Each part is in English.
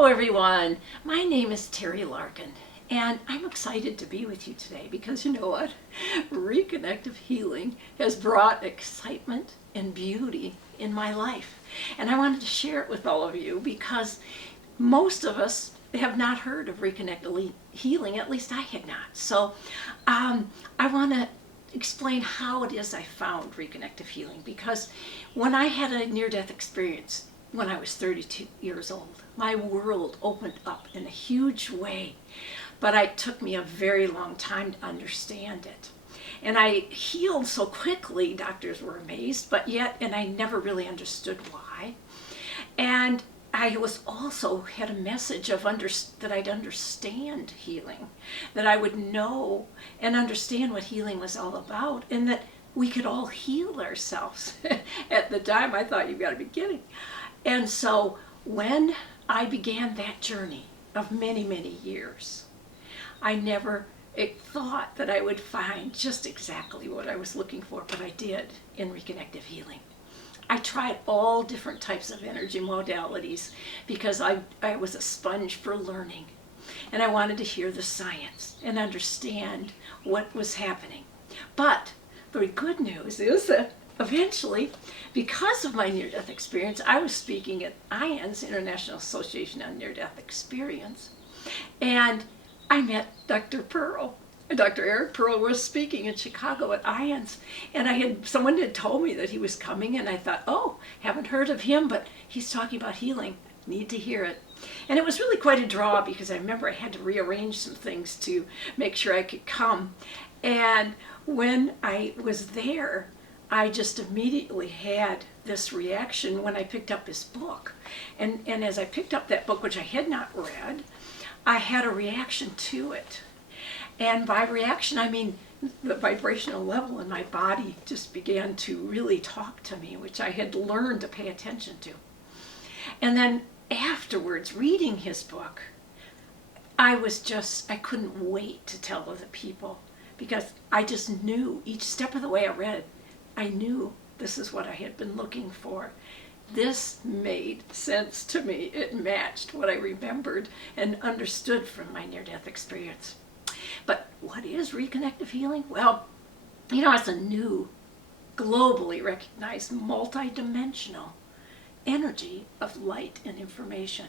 Hello everyone, my name is Terry Larkin and I'm excited to be with you today because you know what? Reconnective healing has brought excitement and beauty in my life, and I wanted to share it with all of you because most of us have not heard of reconnective healing, at least I had not. So I want to explain how it is I found reconnective healing, because when I had a near-death experience when I was 32 years old, my world opened up in a huge way, but it took me a very long time to understand it. And I healed so quickly, doctors were amazed, and I never really understood why. And I was also had a message of that I'd understand healing, that I would know and understand what healing was all about, and that we could all heal ourselves. At the time, I thought, you've got to be kidding. And so when I began that journey of many, many years, I never thought that I would find just exactly what I was looking for, but I did in reconnective healing. I tried all different types of energy modalities because I was a sponge for learning, and I wanted to hear the science and understand what was happening. But the good news is that eventually, because of my near-death experience, I was speaking at IANS, International Association on Near-Death Experience, and I met Dr. Pearl. Dr. Eric Pearl was speaking in Chicago at IANS, and someone had told me that he was coming, and I thought, oh, haven't heard of him, but he's talking about healing. Need to hear it. And it was really quite a draw because I remember I had to rearrange some things to make sure I could come. And when I was there, I just immediately had this reaction when I picked up his book. And as I picked up that book, which I had not read, I had a reaction to it. And by reaction, I mean the vibrational level in my body just began to really talk to me, which I had learned to pay attention to. And then afterwards, reading his book, I couldn't wait to tell other people, because I just knew each step of the way I read, I knew this is what I had been looking for. This made sense to me. It matched what I remembered and understood from my near-death experience. But what is reconnective healing? Well, it's a new, globally recognized, multidimensional energy of light and information.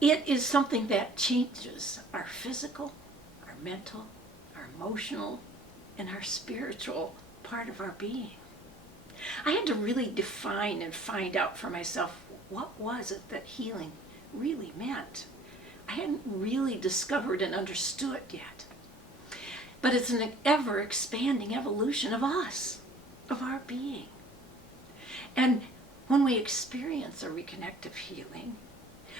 It is something that changes our physical, our mental, our emotional, and our spiritual part of our being. I had to really define and find out for myself, what was it that healing really meant? I hadn't really discovered and understood yet. But it's an ever-expanding evolution of us, of our being. And when we experience a reconnective healing,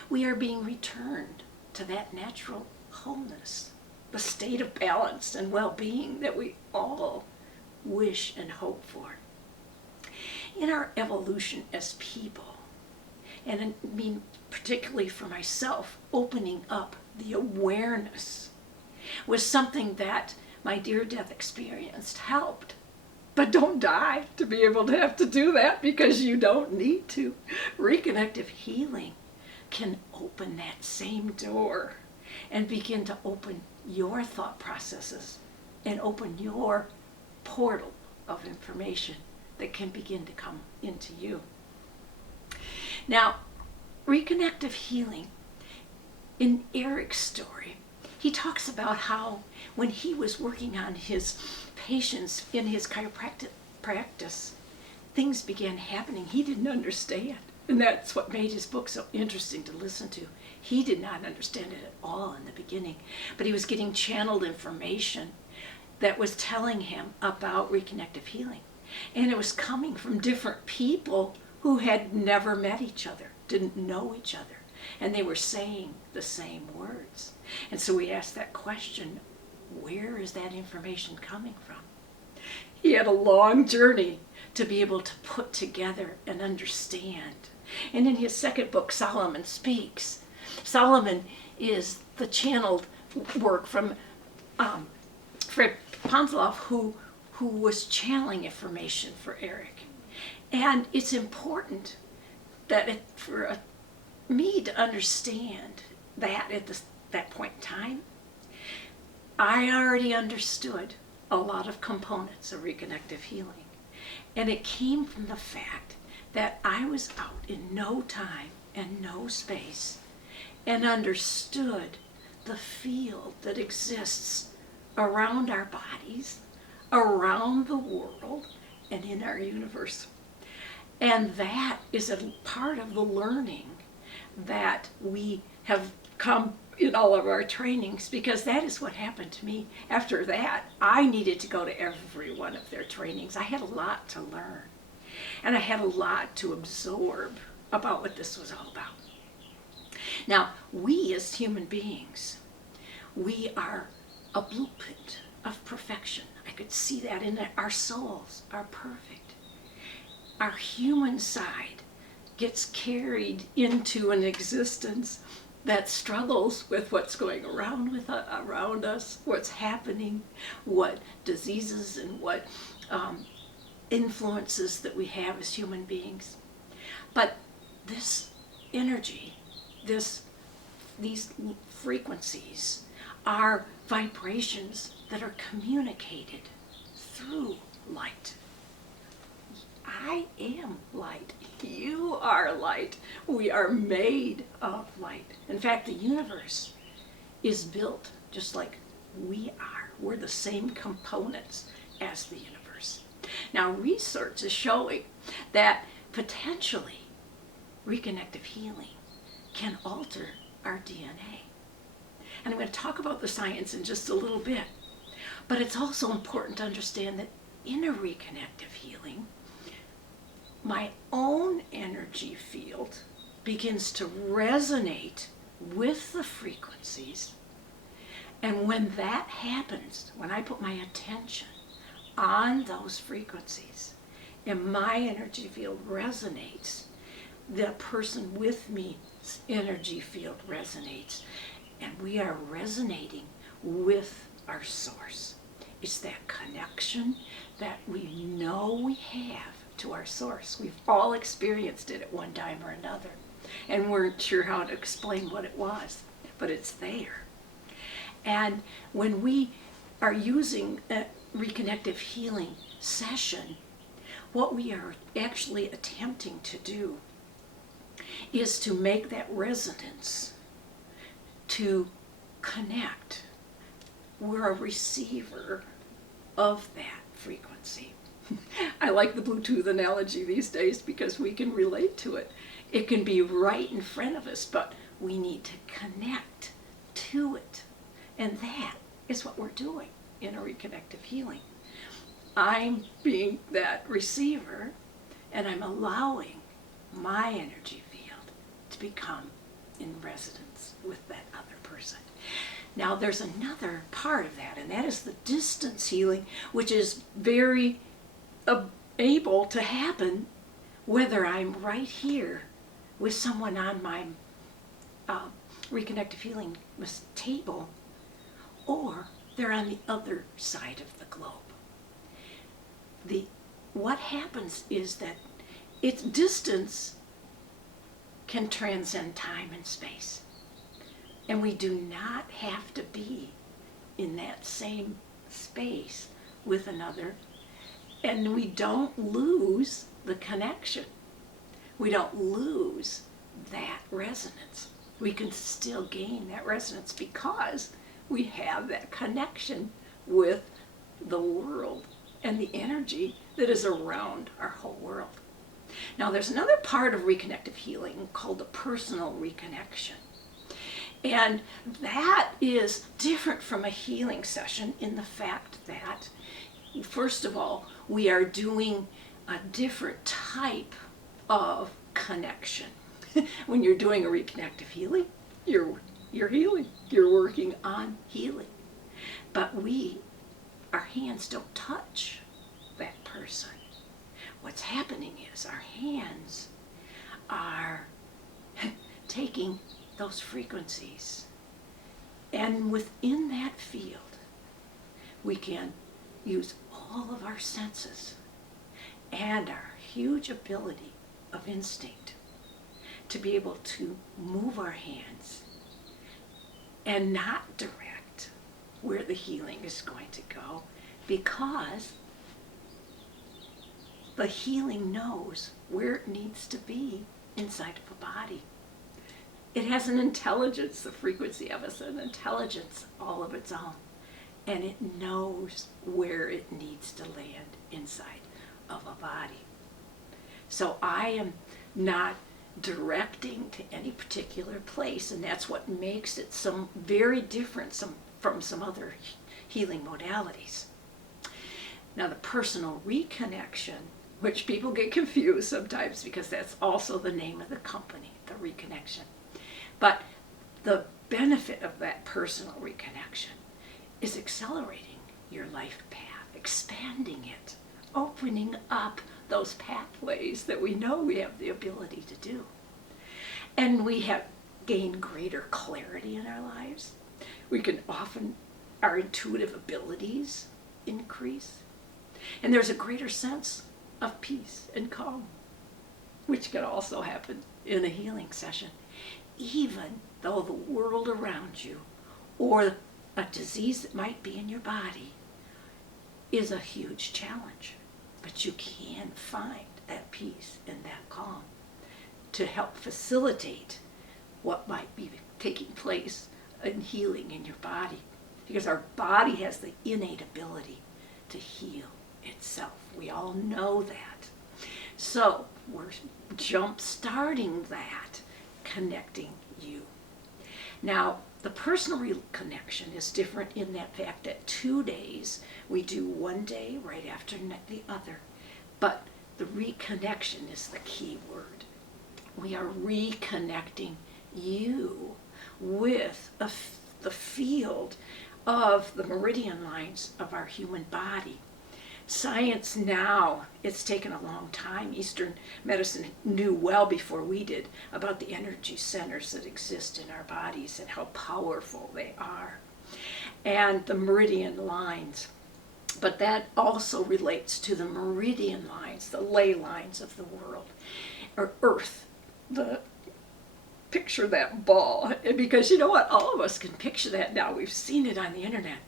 we are being returned to that natural wholeness, the state of balance and well-being that we all wish and hope for. In our evolution as people, and I mean particularly for myself, opening up the awareness was something that my near-death experience helped. But don't die to be able to have to do that, because you don't need to. Reconnective healing can open that same door and begin to open your thought processes and open your portal of information that can begin to come into you. Now, reconnective healing, in Eric's story, he talks about how when he was working on his patients in his chiropractic practice, things began happening he didn't understand. And that's what made his book so interesting to listen to. He did not understand it at all in the beginning, but he was getting channeled information that was telling him about reconnective healing. And it was coming from different people who had never met each other, didn't know each other, and they were saying the same words. And so we asked that question, where is that information coming from? He had a long journey to be able to put together and understand. And in his second book, Solomon Speaks, Solomon is the channeled work from Fred Ponsloff, who was channeling information for Eric. And it's important that for a me to understand that at that point in time, I already understood a lot of components of reconnective healing. And it came from the fact that I was out in no time and no space and understood the field that exists around our bodies, around the world, and in our universe. And that is a part of the learning that we have come in all of our trainings, because that is what happened to me. After that, I needed to go to every one of their trainings. I had a lot to learn, and I had a lot to absorb about what this was all about. Now, we as human beings, we are a blueprint of perfection. I could see that in our souls are perfect. Our human side gets carried into an existence that struggles with what's going around us, what's happening, what diseases and what influences that we have as human beings. But this energy, these frequencies are vibrations that are communicated through light. I am light. You are light. We are made of light. In fact, the universe is built just like we are. We're the same components as the universe. Now, research is showing that potentially reconnective healing can alter our DNA. And I'm going to talk about the science in just a little bit. But it's also important to understand that in a reconnective healing, my own energy field begins to resonate with the frequencies. And when that happens, when I put my attention on those frequencies and my energy field resonates, the person with me's energy field resonates, and we are resonating with our source. It's that connection that we know we have to our source. We've all experienced it at one time or another, and weren't sure how to explain what it was, but it's there. And when we are using a reconnective healing session, what we are actually attempting to do is to make that resonance, to connect. We're a receiver of that frequency. I like the Bluetooth analogy these days because we can relate to it. It can be right in front of us, but we need to connect to it. And that is what we're doing in a reconnective healing. I'm being that receiver, and I'm allowing my energy field to become in resonance with that other person. Now, there's another part of that, and that is the distance healing, which is very able to happen whether I'm right here with someone on my reconnective healing table, or they're on the other side of the globe. What happens is that its distance can transcend time and space. And we do not have to be in that same space with another. And we don't lose the connection. We don't lose that resonance. We can still gain that resonance because we have that connection with the world and the energy that is around our whole world. Now, there's another part of reconnective healing called the personal reconnection. And that is different from a healing session in the fact that, first of all, we are doing a different type of connection. When you're doing a reconnective healing, you're healing. You're working on healing. But our hands don't touch that person. What's happening is our hands are taking those frequencies, and within that field we can use all of our senses and our huge ability of instinct to be able to move our hands and not direct where the healing is going to go, because the healing knows where it needs to be inside of the body. It has an intelligence, the frequency of it, an intelligence all of its own. And it knows where it needs to land inside of a body. So I am not directing to any particular place, and that's what makes it some very different from some other healing modalities. Now the personal reconnection, which people get confused sometimes because that's also the name of the company, the Reconnection. But the benefit of that personal reconnection is accelerating your life path, expanding it, opening up those pathways that we know we have the ability to do. And we have gained greater clarity in our lives. We can often, our intuitive abilities increase. And there's a greater sense of peace and calm, which can also happen in a healing session, even though the world around you or a disease that might be in your body is a huge challenge. But you can find that peace and that calm to help facilitate what might be taking place in healing in your body, because our body has the innate ability to heal itself. We all know that. So we're jump starting that, connecting you. Now, the personal reconnection is different in that fact that 2 days, we do one day right after the other. But the reconnection is the key word. We are reconnecting you with the field of the meridian lines of our human body. Science now, it's taken a long time. Eastern medicine knew well before we did about the energy centers that exist in our bodies and how powerful they are. And the meridian lines. But that also relates to the meridian lines, the ley lines of the world, or Earth. Picture that ball, because you know what? All of us can picture that now. We've seen it on the internet.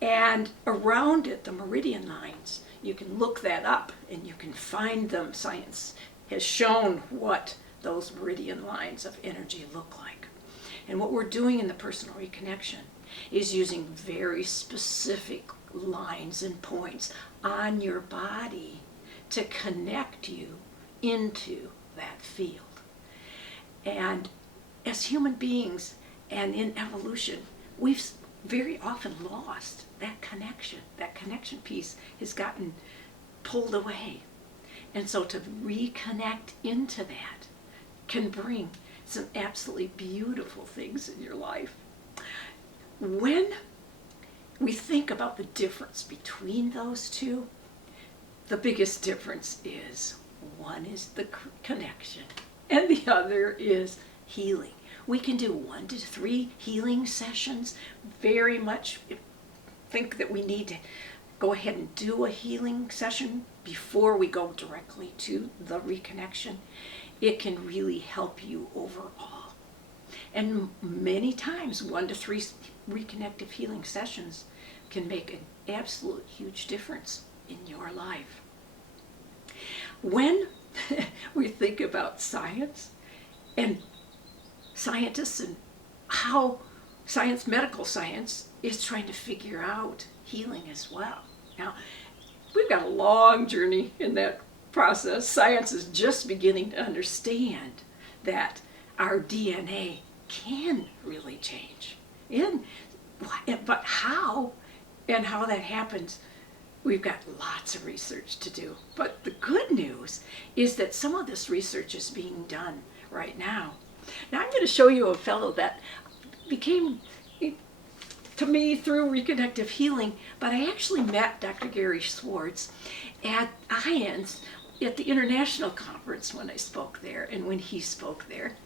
And around it, the meridian lines, you can look that up and you can find them. Science has shown what those meridian lines of energy look like. And what we're doing in the personal reconnection is using very specific lines and points on your body to connect you into that field. And as human beings and in evolution, we've very often lost that connection. That connection piece has gotten pulled away. And so to reconnect into that can bring some absolutely beautiful things in your life. When we think about the difference between those two, the biggest difference is one is the connection and the other is healing. We can do 1 to 3 healing sessions. Very much think that we need to go ahead and do a healing session before we go directly to the reconnection. It can really help you overall. And many times 1 to 3 reconnective healing sessions can make an absolute huge difference in your life. When we think about science and scientists and how medical science is trying to figure out healing as well. Now, we've got a long journey in that process. Science is just beginning to understand that our DNA can really change. But how and how that happens, we've got lots of research to do. But the good news is that some of this research is being done right now. Now I'm going to show you a fellow that became to me through Reconnective Healing, but I actually met Dr. Gary Schwartz at IANS at the international conference when I spoke there and when he spoke there.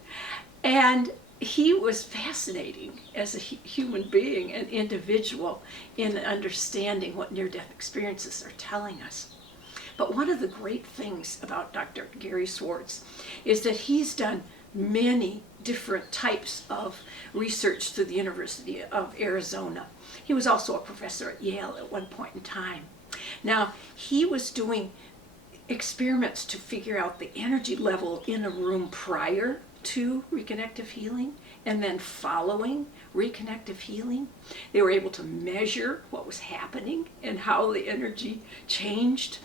And he was fascinating as a human being, an individual, in understanding what near-death experiences are telling us. But one of the great things about Dr. Gary Schwartz is that he's done many different types of research through the University of Arizona. He was also a professor at Yale at one point in time. Now, he was doing experiments to figure out the energy level in a room prior to reconnective healing and then following reconnective healing. They were able to measure what was happening and how the energy changed.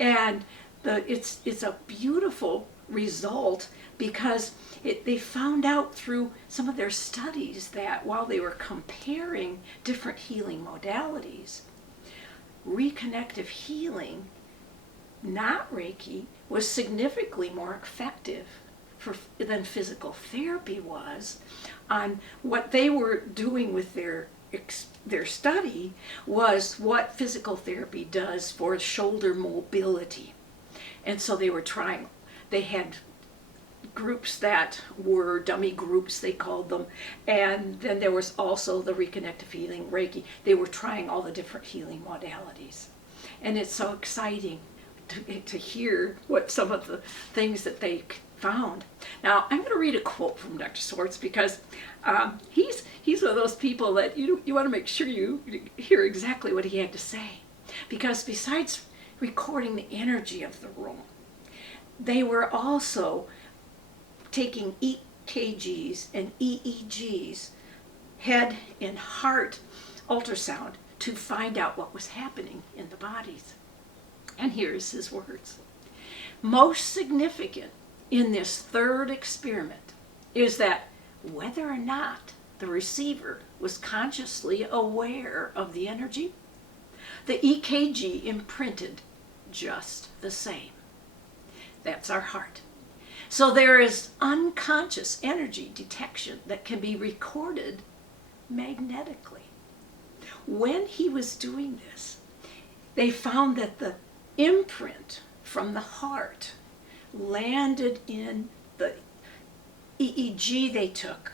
And it's a beautiful result because they found out through some of their studies that while they were comparing different healing modalities, reconnective healing, not Reiki, was significantly more effective than physical therapy was. On what they were doing with their study was what physical therapy does for shoulder mobility. And so they had groups that were dummy groups, they called them, and then there was also the reconnective healing, Reiki. They were trying all the different healing modalities. And it's so exciting to hear what some of the things that they found. Now, I'm going to read a quote from Dr. Swartz because he's one of those people that you want to make sure you hear exactly what he had to say. Because besides recording the energy of the room, they were also taking EKGs and EEGs, head and heart ultrasound, to find out what was happening in the bodies. And here's his words. Most significant in this third experiment is that whether or not the receiver was consciously aware of the energy, the EKG imprinted just the same. That's our heart. So there is unconscious energy detection that can be recorded magnetically. When he was doing this, they found that the imprint from the heart landed in the EEG they took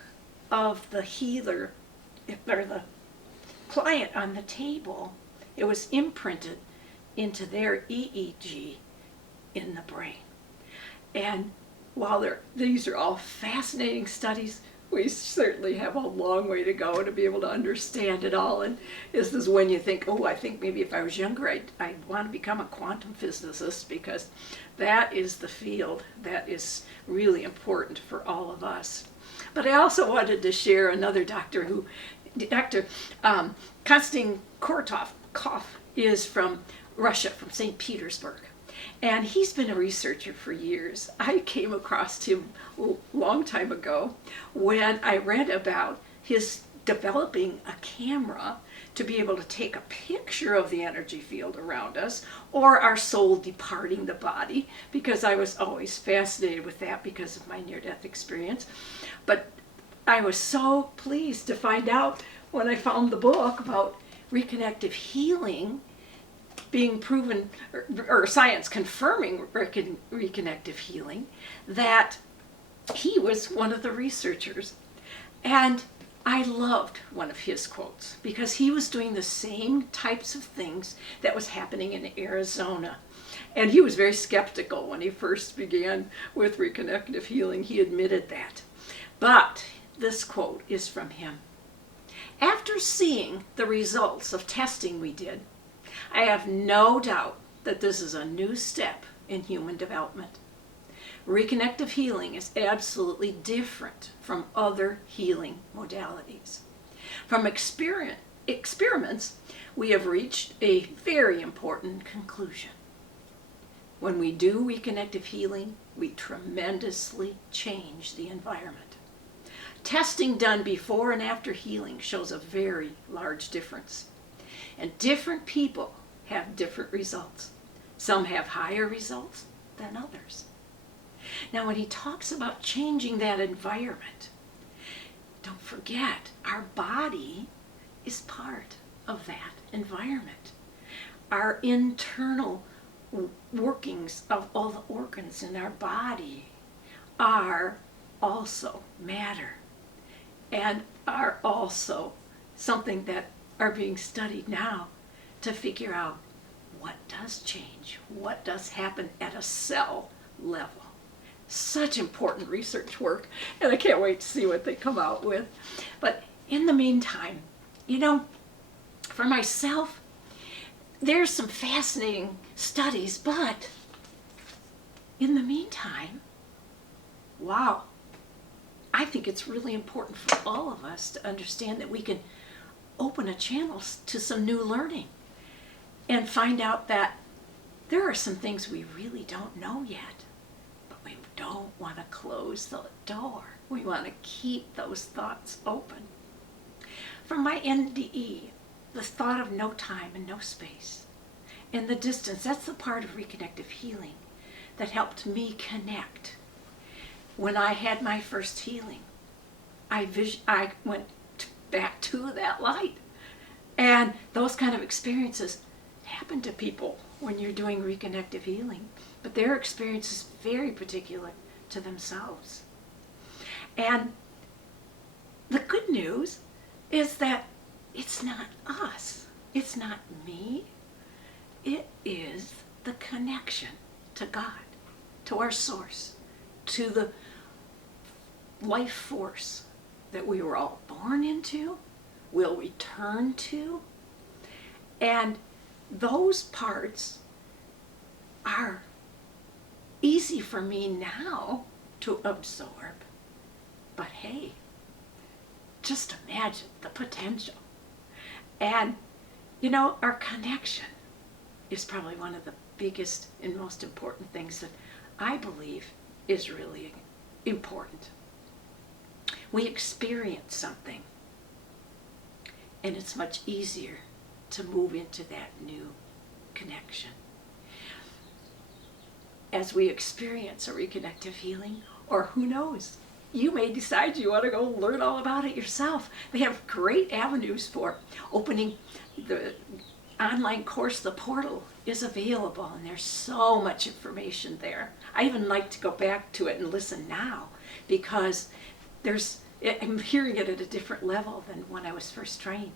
of the healer or the client on the table. It was imprinted into their EEG in the brain. And while these are all fascinating studies, we certainly have a long way to go to be able to understand it all. And this is when you think, oh, I think maybe if I was younger, I'd want to become a quantum physicist, because that is the field that is really important for all of us. But I also wanted to share another doctor Dr. Konstantin Korotov is from Russia, from St. Petersburg. And he's been a researcher for years. I came across him a long time ago when I read about his developing a camera to be able to take a picture of the energy field around us or our soul departing the body, because I was always fascinated with that because of my near-death experience. But I was so pleased to find out when I found the book about reconnective healing being proven, or science confirming reconnective healing, that he was one of the researchers. And I loved one of his quotes because he was doing the same types of things that was happening in Arizona. And he was very skeptical when he first began with reconnective healing. He admitted that. But this quote is from him. After seeing the results of testing we did, I have no doubt that this is a new step in human development. Reconnective healing is absolutely different from other healing modalities. From experiments, we have reached a very important conclusion. When we do reconnective healing, we tremendously change the environment. Testing done before and after healing shows a very large difference. And different people have different results. Some have higher results than others. Now, when he talks about changing that environment, don't forget, our body is part of that environment. Our internal workings of all the organs in our body are also matter and are also something that are being studied now to figure out what does change, what does happen at a cell level. Such important research work, and I can't wait to see what they come out with. But in the meantime, for myself, there's some fascinating studies, but in the meantime, wow, I think it's really important for all of us to understand that we can open a channel to some new learning and find out that there are some things we really don't know yet, but we don't want to close the door. We want to keep those thoughts open. From my NDE, the thought of no time and no space, and the distance, that's the part of reconnective healing that helped me connect. When I had my first healing, I went back to that light. And those kind of experiences happen to people when you're doing reconnective healing, but their experience is very particular to themselves. And the good news is that it's not us, it's not me, it is the connection to God, to our source, to the life force that we were all born into, will return to. And those parts are easy for me now to absorb. But hey, just imagine the potential. And our connection is probably one of the biggest and most important things that I believe is really important. We experience something, and it's much easier to move into that new connection. As we experience a reconnective healing, or who knows, you may decide you want to go learn all about it yourself. They have great avenues for opening. The online course, The Portal, is available, and there's so much information there. I even like to go back to it and listen now, because I'm hearing it at a different level than when I was first trained.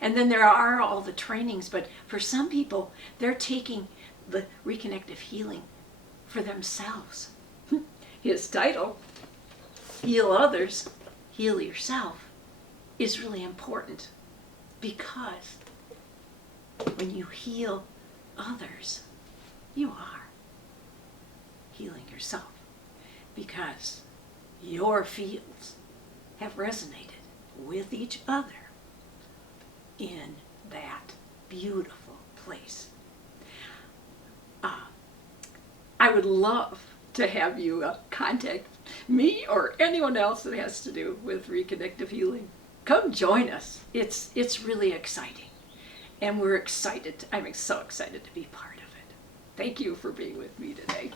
And then there are all the trainings, but for some people, they're taking the reconnective healing for themselves. His title, Heal Others, Heal Yourself, is really important, because when you heal others, you are healing yourself, because your fields have resonated with each other in that beautiful place. I would love to have you contact me or anyone else that has to do with reconnective healing. Come join us. It's really exciting, and I'm so excited to be part of it. Thank you for being with me today.